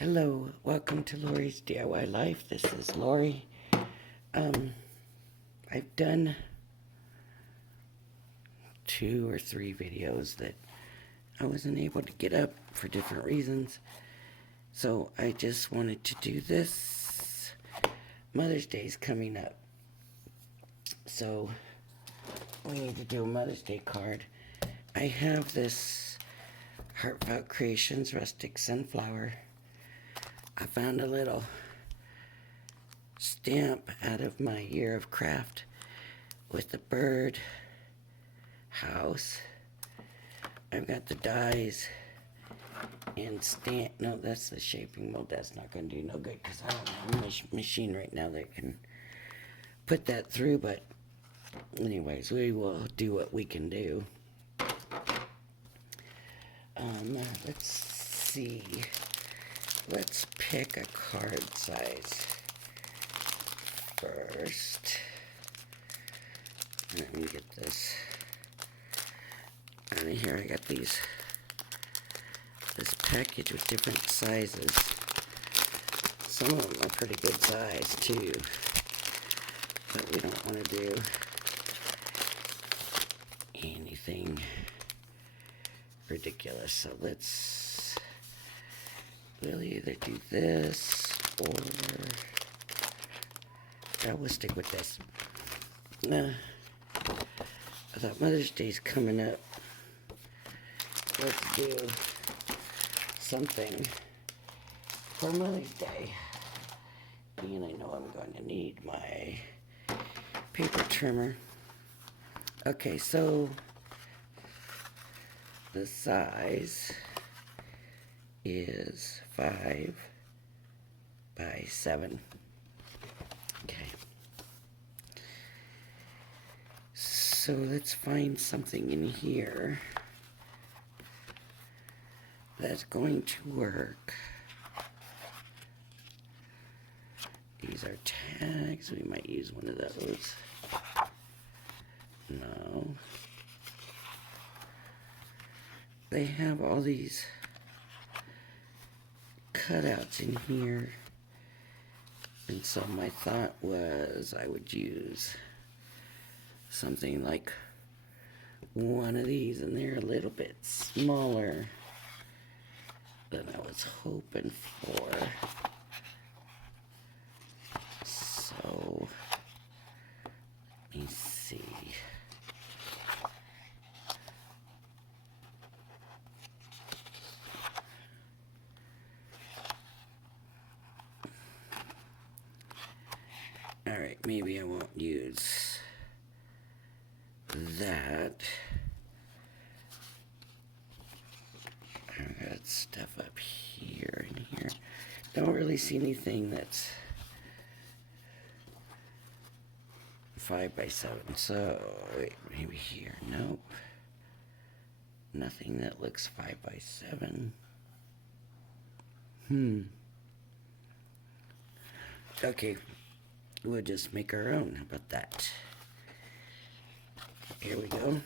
Hello, welcome to Lori's DIY Life. This is Lori. I've done 2 or 3 videos that I wasn't able to get up for different reasons. So I just wanted to do this. Mother's Day is coming up. So we need to do a Mother's Day card. I have this Heartfelt Creations Rustic Sunflower. I found a little stamp out of my year of craft with the bird house. I've got the dies and stamp. No, that's the shaping mold. That's not going to do no good because I don't have a machine right now that can put that through. But anyways, we will do what we can do. Let's see. Let's pick a card size first. Let me get this out of here. I got this package with different sizes. Some of them are pretty good size too, but we don't want to do anything ridiculous. So we'll either do this or we'll stick with this. I thought Mother's Day's coming up. Let's do something for Mother's Day. And I know I'm going to need my paper trimmer. Okay, so the size is 5 by 7. Okay. So let's find something in here that's going to work. These are tags. We might use one of those. No. They have all these cutouts in here. And so my thought was I would use something like one of these, and they're a little bit smaller than I was hoping for. So, let me see. Alright, maybe I won't use that. I've got stuff up here and here. Don't really see anything that's 5 by 7. So, wait, maybe here. Nope. Nothing that looks 5 by 7. Okay. We'll just make our own. How about that? Here we go.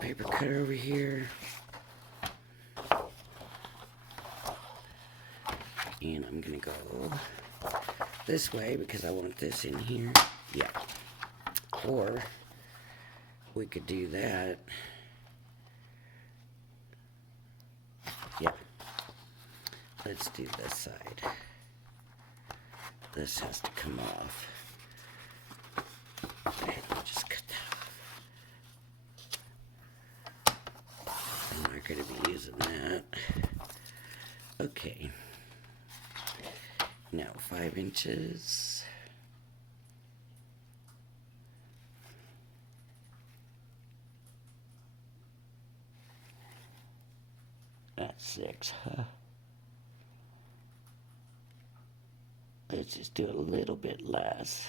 Paper cutter over here. And I'm gonna go this way because I want this in here. Yeah. Or we could do that. Yeah. Let's do this side. This has to come off. Okay, just cut that off. I'm not going to be using that. Okay. Now 5 inches. That's 6, huh? Let's just do a little bit less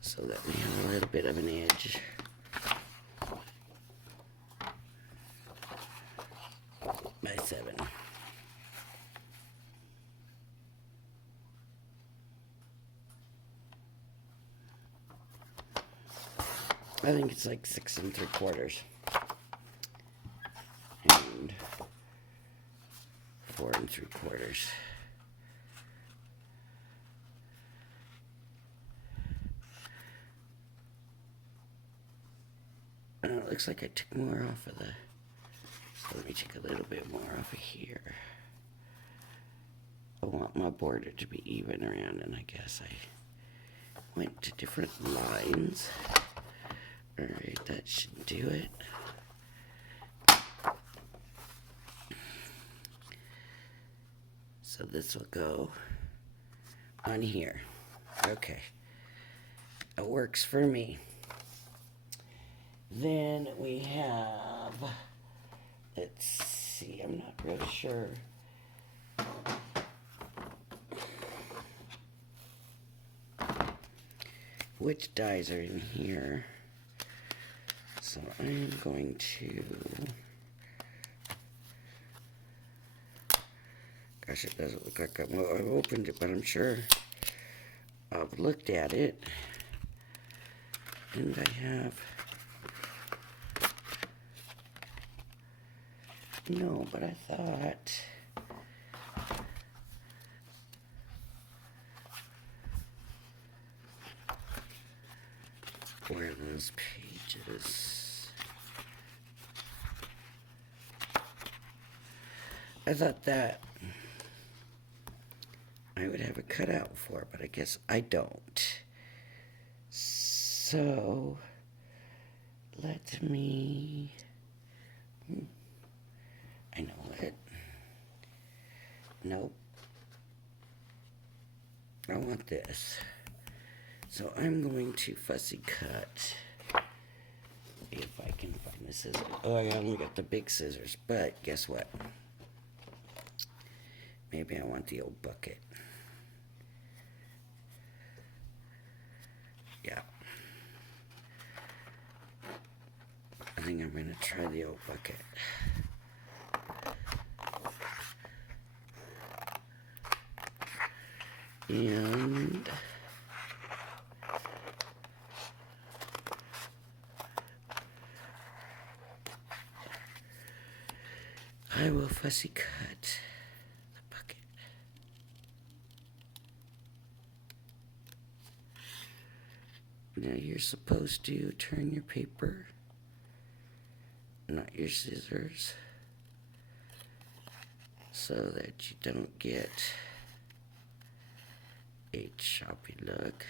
so that we have a little bit of an edge. By 7. I think it's like 6 3/4. And 4 3/4. It looks like I took more off of the, so let me take a little bit more off of here. I want my border to be even around, and I guess I went to different lines. Alright, that should do it. So this will go on here. Okay. It works for me. Then we have, let's see, I'm not really sure. Which dies are in here. So I'm going to, gosh, it doesn't look like I've opened it, but I'm sure I've looked at it. And I have, no, but I thought, where are those pages? I thought that I would have a cutout for, but I guess I don't. So, let me, I know it. Nope. I want this. So I'm going to fussy cut. If I can find the scissors. Oh, I only got the big scissors, but guess what? Maybe I want the old bucket. Yeah. I think I'm going to try the old bucket. And I will fussy cut the bucket. Now you're supposed to turn your paper, not your scissors, so that you don't get a choppy look.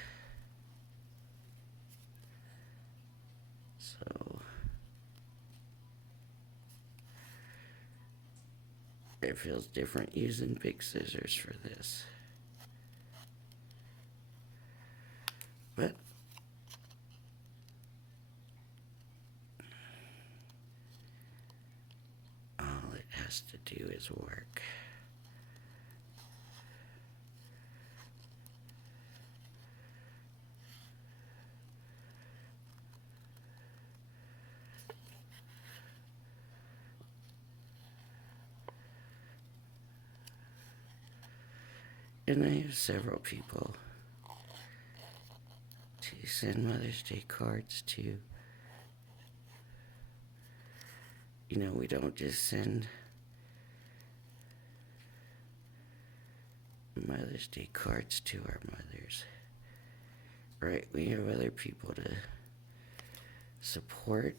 So it feels different using big scissors for this. But all it has to do is work. And I have several people to send Mother's Day cards to. You know, we don't just send Mother's Day cards to our mothers. Right, we have other people to support.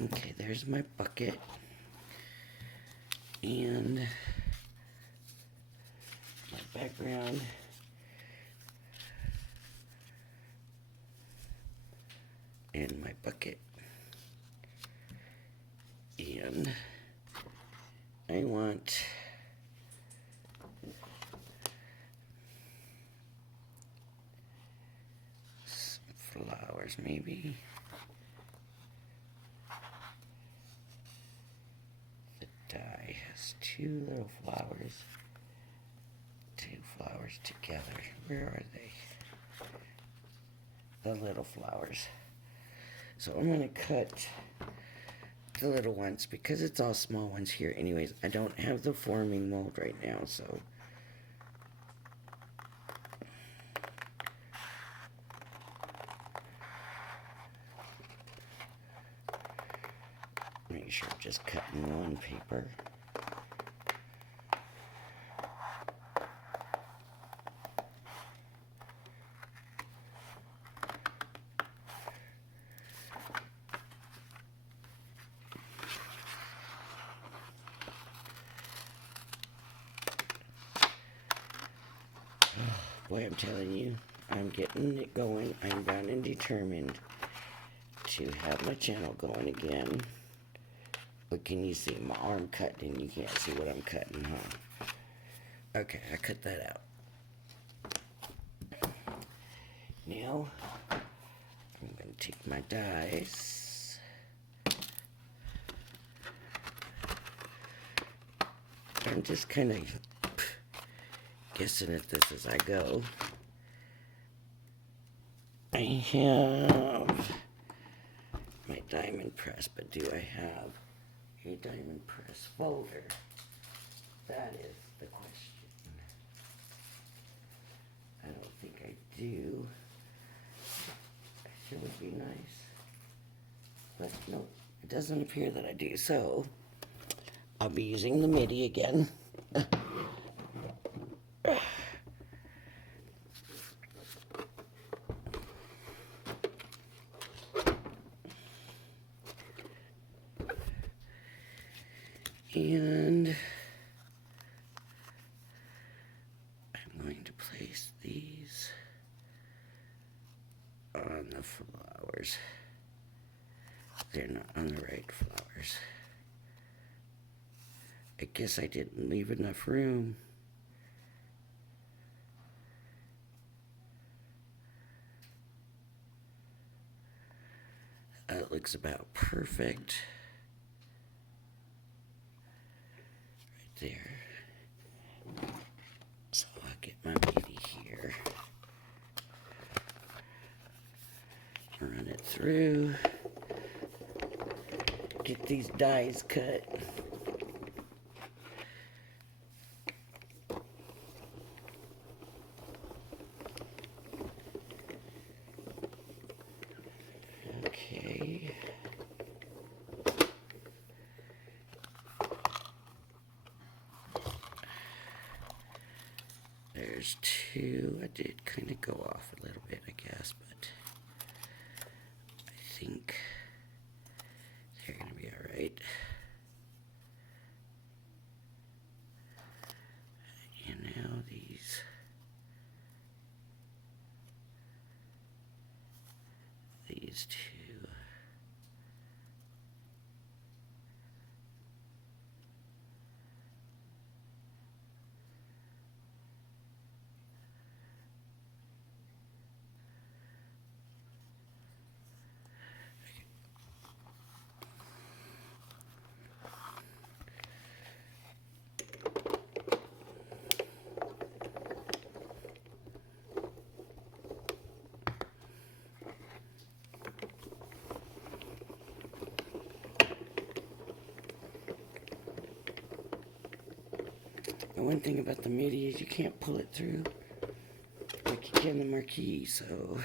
Okay, there's my bucket. And my background. And my bucket. And I want some flowers, maybe. The die has two little flowers. Two flowers together. Where are they? The little flowers. So I'm going to cut the little ones because it's all small ones here anyways. I don't have the forming mold right now, so sure I'm just cutting one paper. Boy, I'm telling you, I'm getting it going. I'm bound and determined to have my channel going again. But can you see my arm cut and you can't see what I'm cutting, huh? Okay, I cut that out. Now, I'm going to take my dies. I'm just kind of guessing at this as I go. I have my diamond press, but do I have a diamond press folder? That is the question. I don't think I do. It would be nice. But no, it doesn't appear that I do. So I'll be using the MIDI again. And I'm going to place these on the flowers. They're not on the right flowers. I guess I didn't leave enough room. That looks about perfect. Right there. So I'll get my MIDI here. Run it through. Get these dies cut. Okay. There's two. I did kind of go off a little bit, I guess, but I think they're going to be all right. And now these two. The one thing about the MIDI is you can't pull it through like you can the marquee, so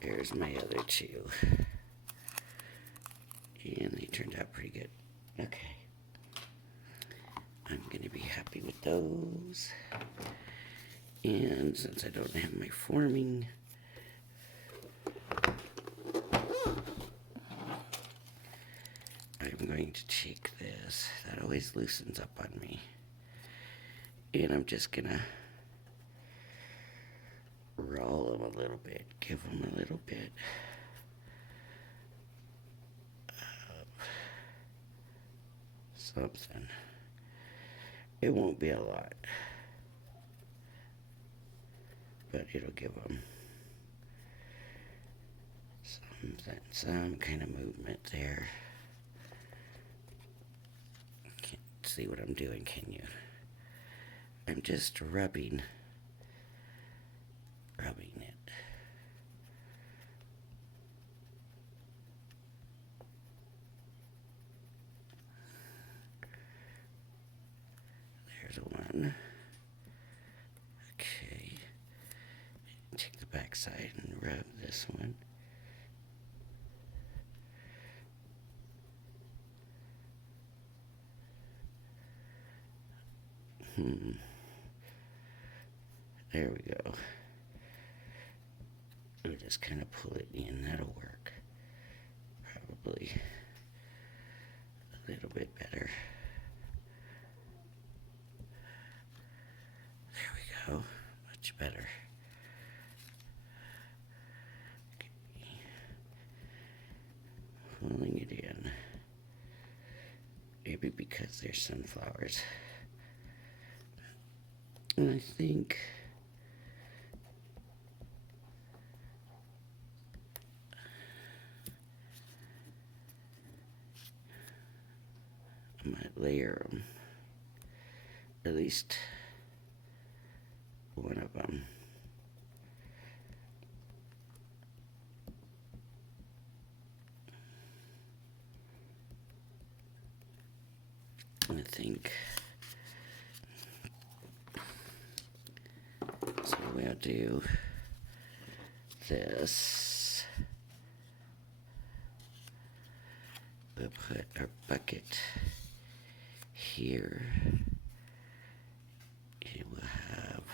there's my other two. And they turned out pretty good. Okay. I'm going to be happy with those. And since I don't have my forming, I'm going to take this. That always loosens up on me. And I'm just going to roll them a little bit. Give them a little bit of something. It won't be a lot, but it'll give them some kind of movement there. Can't see what I'm doing, can you? I'm just rubbing it. There's one. Okay. Take the back side and rub this one. There we go. We'll just kind of pull it in. That'll work. Probably a little bit better. There we go. Much better. Pulling it in. Maybe because there's sunflowers. And I think I might layer them. At least one of them. I think so. We'll do this. We'll put our bucket here. It will have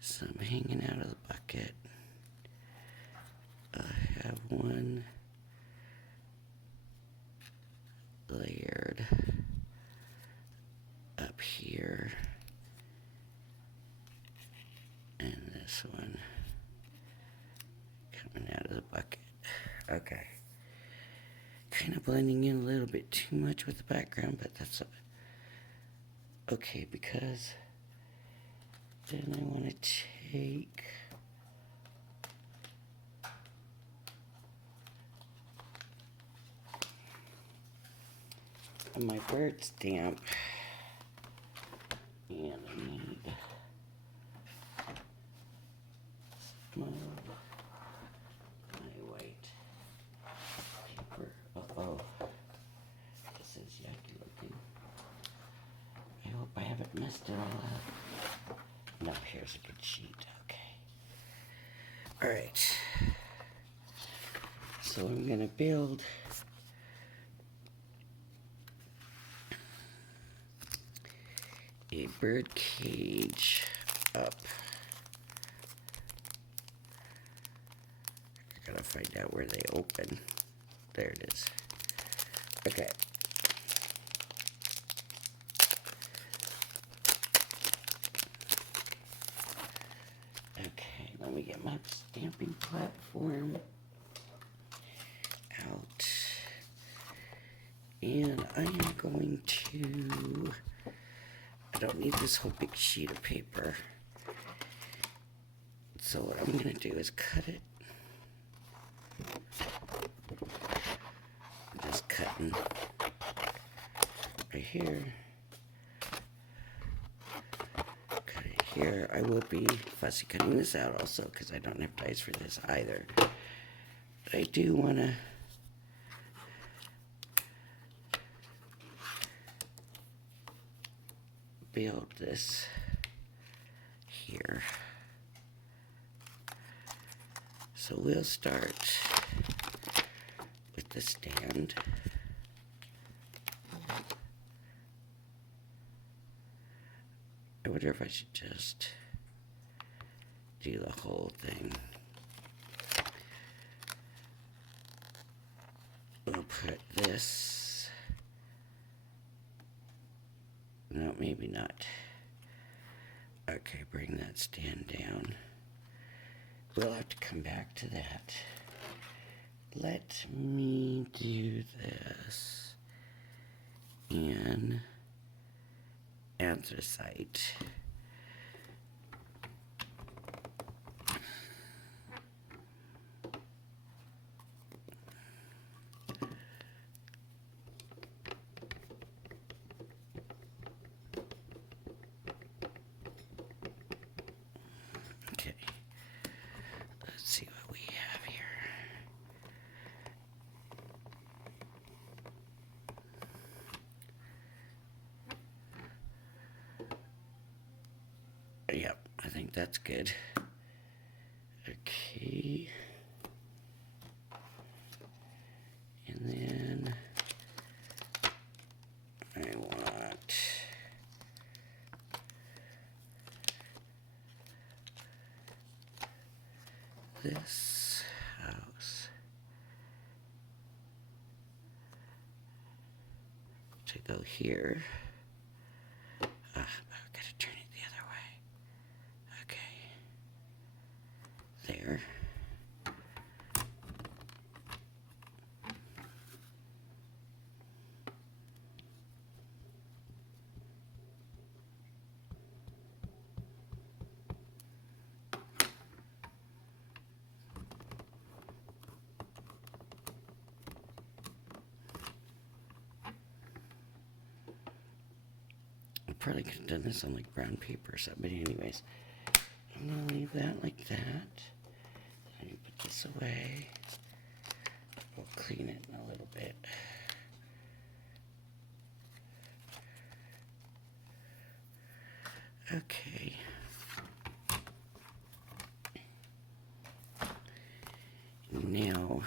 some hanging out of the bucket. I have one layered up here, and this one coming out of the bucket. Okay. Kind of blending in a little bit too much with the background, but that's okay, because then I want to take my bird stamp, and I need my white paper. Uh-oh. This is yucky looking. I hope I haven't messed it all up. No, here's a good sheet. Okay. Alright. So I'm going to build a bird cage up. I gotta find out where they open. There it is. Okay. Okay, let me get my stamping platform out. And I am going to... I don't need this whole big sheet of paper. So what I'm going to do is cut it. I'm just cutting right here. Cut it here. I will be fussy cutting this out also because I don't have dies for this either. But I do want to build this here. So we'll start with the stand. I wonder if I should just do the whole thing. We'll put this. No, maybe not. Okay, bring that stand down. We'll have to come back to that. Let me do this in anthracite. Okay, let's see what we have here. Yep, I think that's good. Okay. And then I want this house to go here. I've got to turn it the other way. Okay. There. Probably could have done this on like brown paper or something, but anyways, I'm gonna leave that like that. Let me put this away. We'll clean it in a little bit. Okay. Now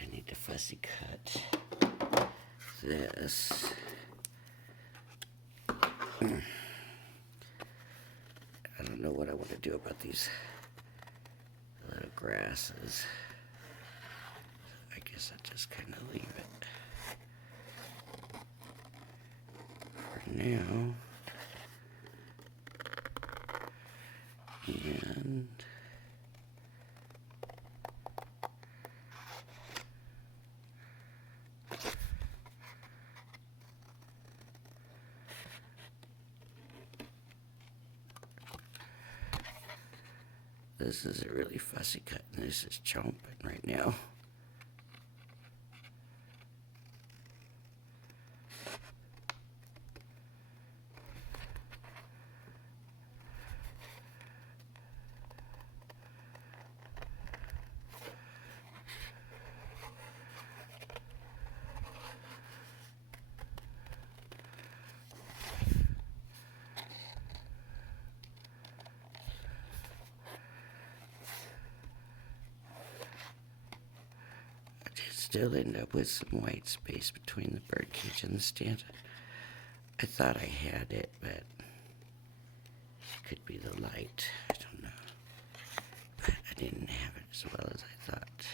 I need to fussy cut this. I don't know what I want to do about these little grasses. I guess I'll just kind of leave it for now. And this is a really fussy cut, and this is chomping right now. Still end up with some white space between the birdcage and the stand. I thought I had it, but it could be the light. I don't know. But I didn't have it as well as I thought.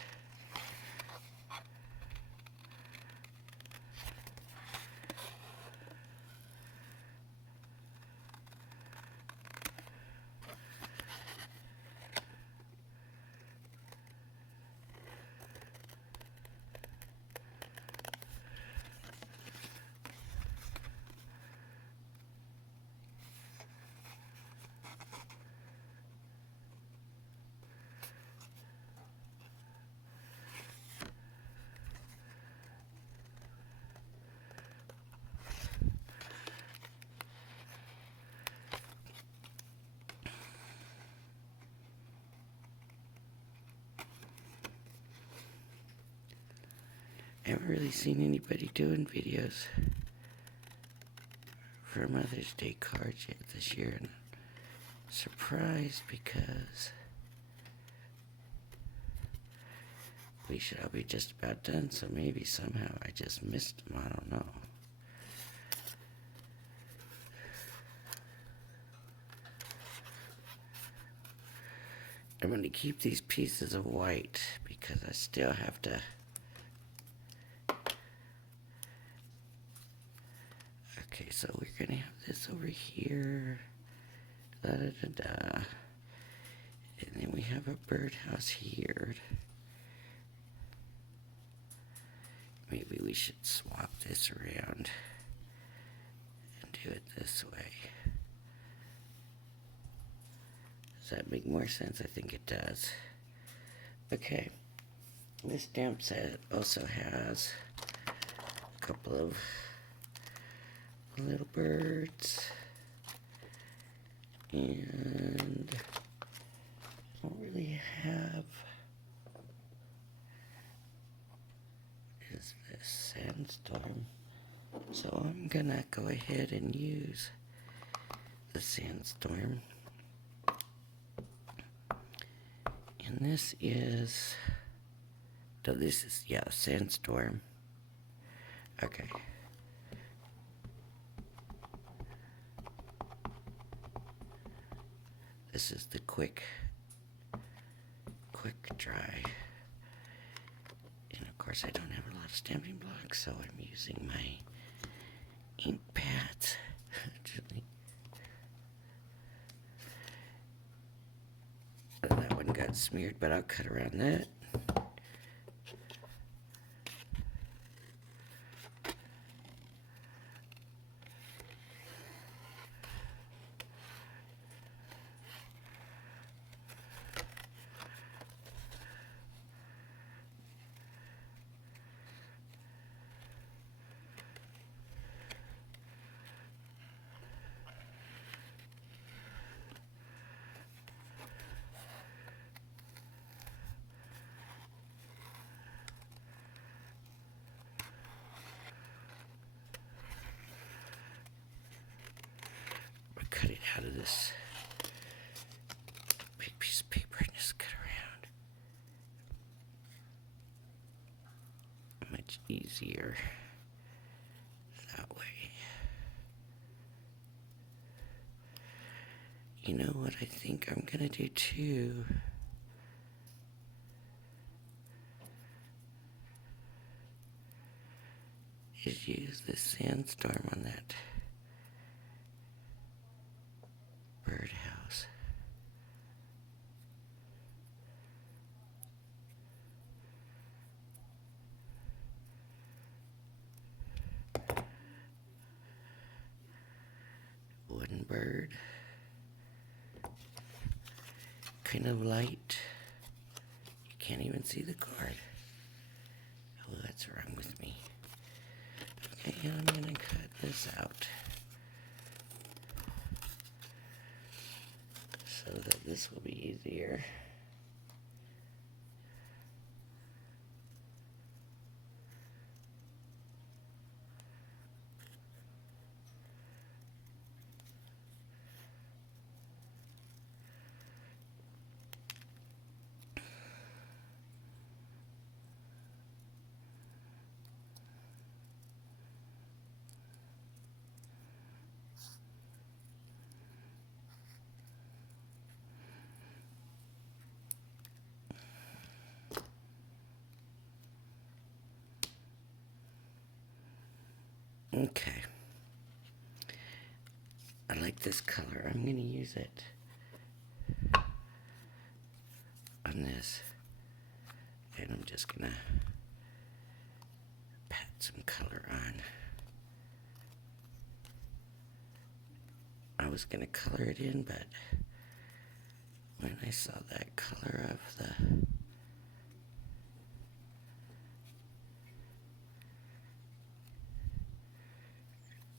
I haven't really seen anybody doing videos for Mother's Day cards yet this year, and I'm surprised because we should all be just about done, so maybe somehow I just missed them, I don't know. I'm going to keep these pieces of white because I still have to okay, so we're gonna have this over here, da da da da, and then we have a birdhouse here. Maybe we should swap this around and do it this way. Does that make more sense? I think it does. Okay, this stamp set also has a couple of little birds, and I don't really have, what is this, sandstorm, so I'm gonna go ahead and use the sandstorm, and this is, so this is, yeah, sandstorm, okay. This is the quick quick dry. And of course I don't have a lot of stamping blocks, so I'm using my ink pads. Actually, that one got smeared, but I'll cut around that. Cut it out of this big piece of paper and just cut around. Much easier that way. You know what I think I'm gonna do too? Is use this sandstorm on that birdhouse. Wooden bird. Kind of light. You can't even see the card. Oh, that's wrong with me. Okay, I'm gonna cut this out so that this will be easier. Okay. I like this color. I'm going to use it on this. And I'm just going to pat some color on. I was going to color it in, but when I saw that color of the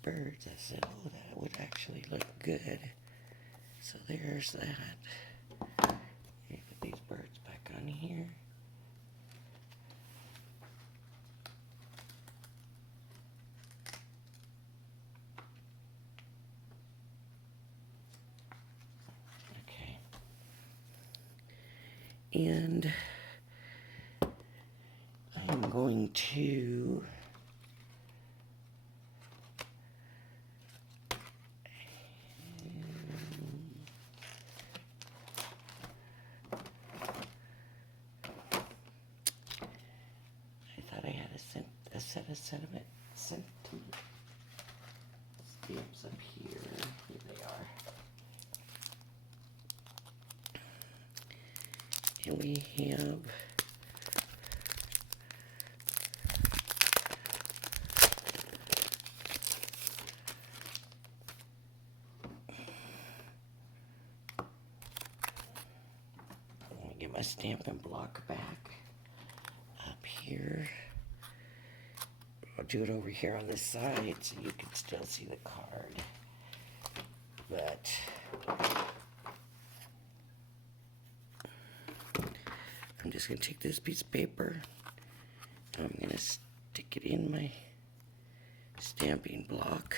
birds, I said, oh, that would actually look good. So there's that. You put these birds back on here. Okay. And I'm going to set of sentiment stamps up here. Here they are. And we have I'm gonna get my stamping block back up here. I'll do it over here on this side so you can still see the card. But I'm just going to take this piece of paper. I'm going to stick it in my stamping block.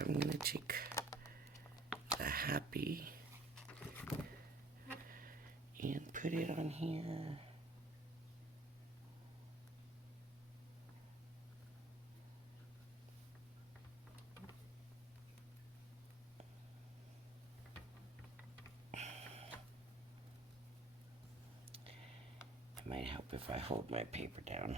I'm going to take the happy and put it on here. might help if I hold my paper down.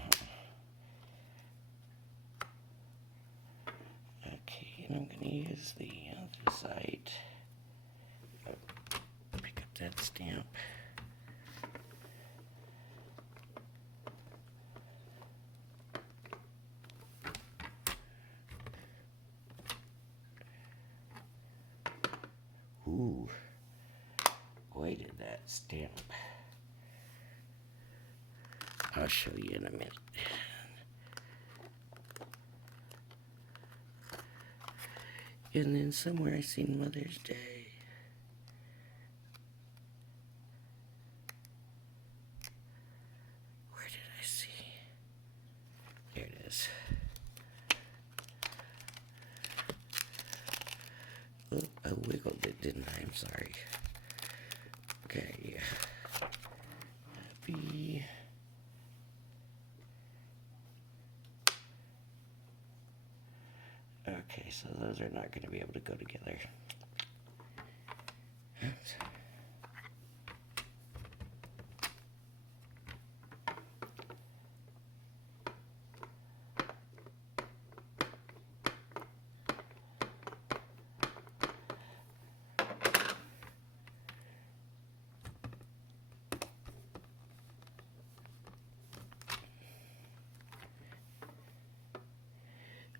Okay, and I'm going to use the other side. Pick up that stamp. Ooh, boy did that stamp. I'll show you in a minute. And then somewhere I seen Mother's Day. Where did I see? There it is. Oh, I wiggled it, didn't I? I'm sorry. Okay. Happy. Okay, so those are not going to be able to go together. Oops.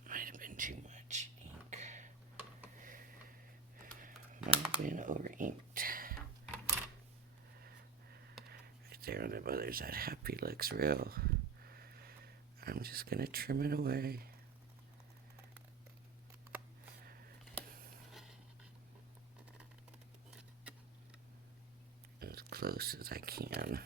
Might have been too much ink. Might have been over inked. Right there on the mother's side. Happy looks real. I'm just going to trim it away. As close as I can.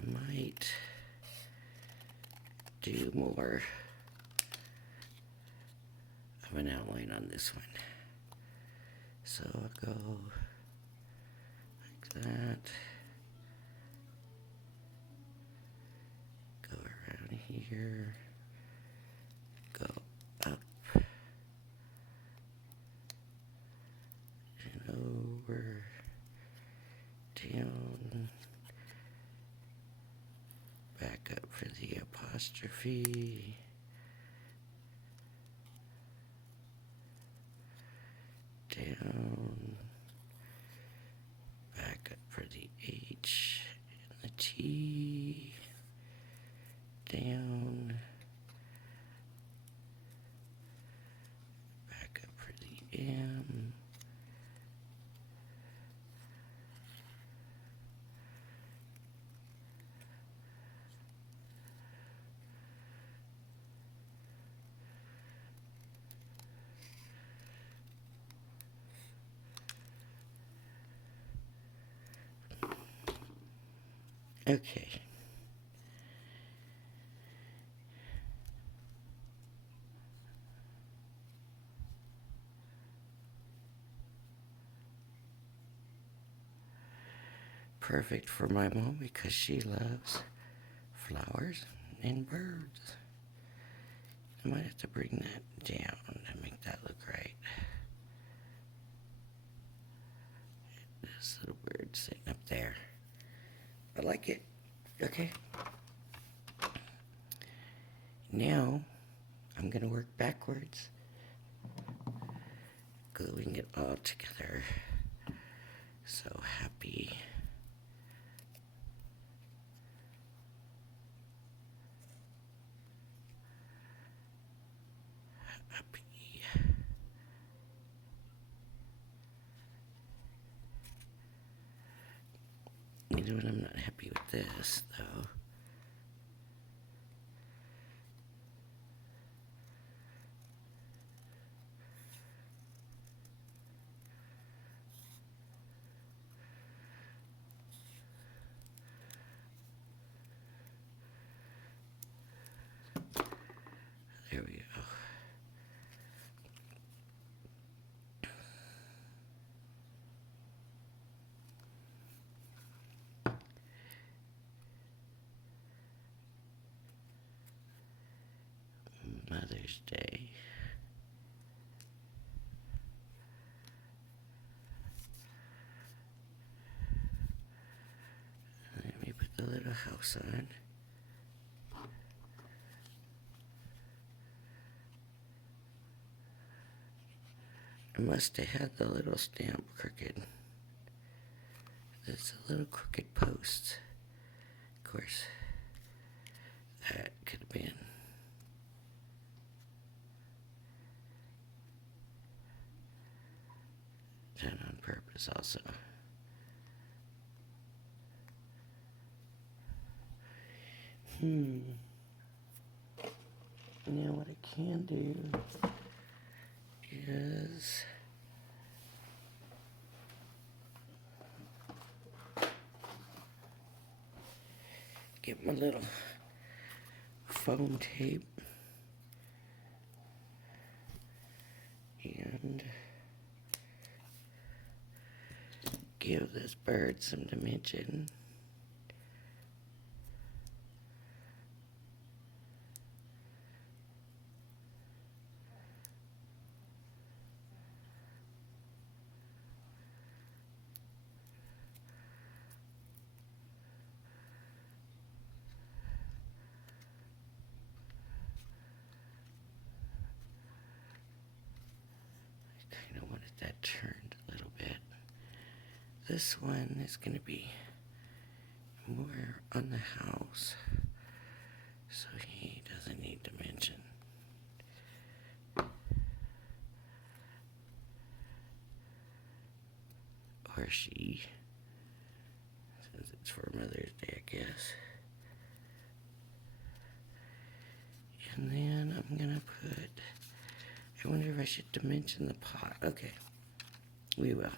I might do more of an outline on this one. So I'll go like that. Go around here. Go up and over. Down. Back up for the apostrophe. Down. Back up for the H and the T. Down. Back up for the M. Okay. Perfect for my mom because she loves flowers and birds. I might have to bring that down to make that look right. This little bird sitting up there. I like it. Okay. Now, I'm going to work backwards, gluing it all together. So happy. Happy. You know what? I'm not happy with this, though. Mother's Day. Let me put the little house on. I must have had the little stamp crooked. It's a little crooked post. Of course, that could have been done on purpose also. Now what I can do is get my little foam tape and give this bird some dimension. I kind of wanted that turned a little bit. This one is going to be more on the house, so he doesn't need dimension. Or she, since it's for Mother's Day, I guess. And then I'm gonna put, I wonder if I should dimension the pot. Okay, we will.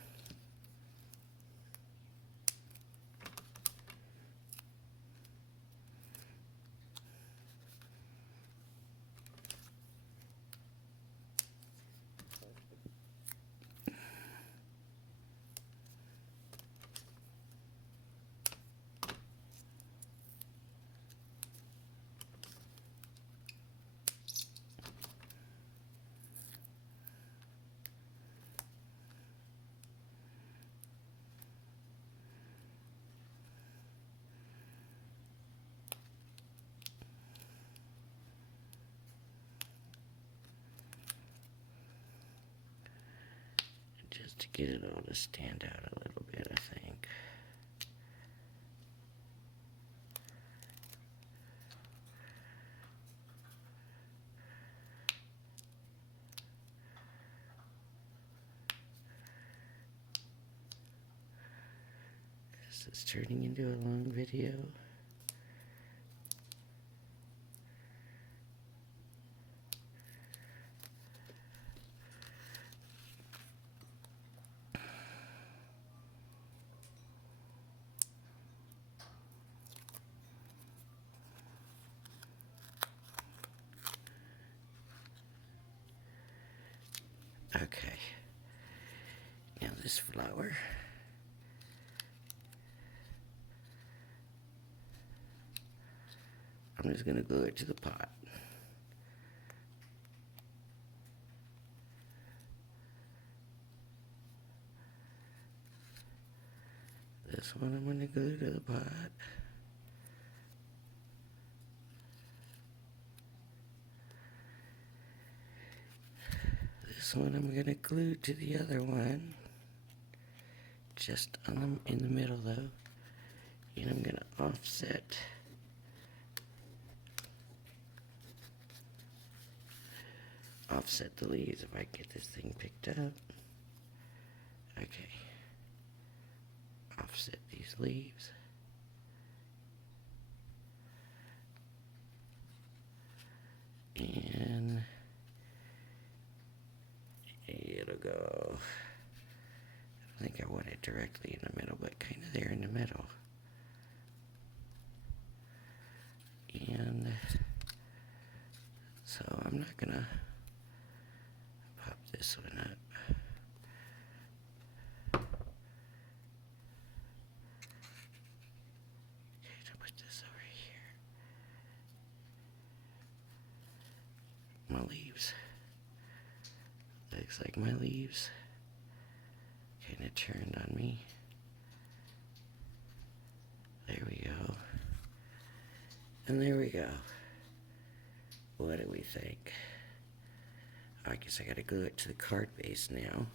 Just to get it all to stand out a little bit, I think. This is turning into a long video. Okay, now this flower, I'm just gonna glue it to the pot. This one I'm gonna glue to the pot. This one I'm gonna glue to the other one, just on in the middle though, and I'm gonna offset the leaves if I get this thing picked up. Okay, offset these leaves. And it'll go, I think I want it directly in the middle, but kind of there in the middle. And so I'm not gonna pop this one up. Okay, to put this over here. my leaves. Looks like my leaves kind of turned on me. There we go. And there we go. What do we think? I guess I gotta glue it to the card base now.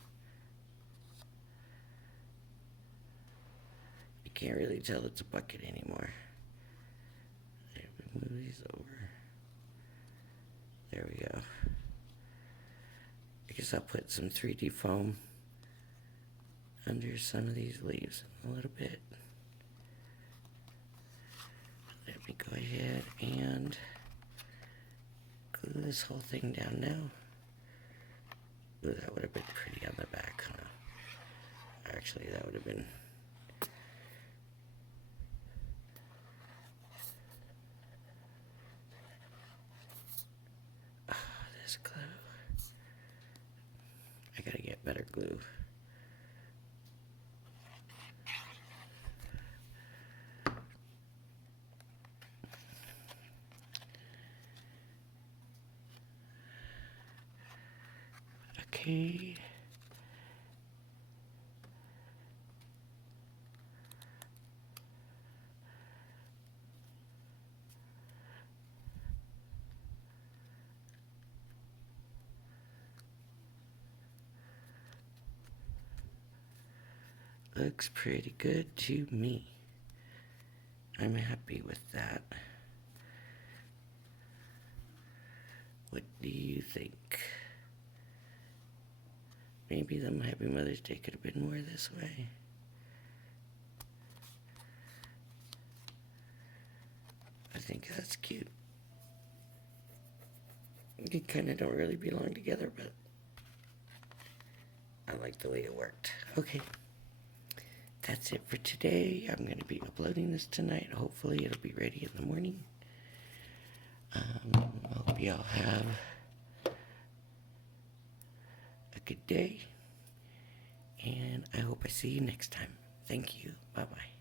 You can't really tell it's a bucket anymore. Let me move these over. There we go. I guess I'll put some 3D foam under some of these leaves a little bit. Let me go ahead and glue this whole thing down now. Ooh, that would have been pretty on the back, huh? Actually, that would have been... Oh, this glue. I gotta get better glue. Okay. Looks pretty good to me. I'm happy with that. What do you think? Maybe the Happy Mother's Day could have been more this way. I think that's cute. You kind of don't really belong together, but I like the way it worked. Okay. That's it for today. I'm going to be uploading this tonight. Hopefully it'll be ready in the morning. I hope y'all have a good day. And I hope I see you next time. Thank you. Bye-bye.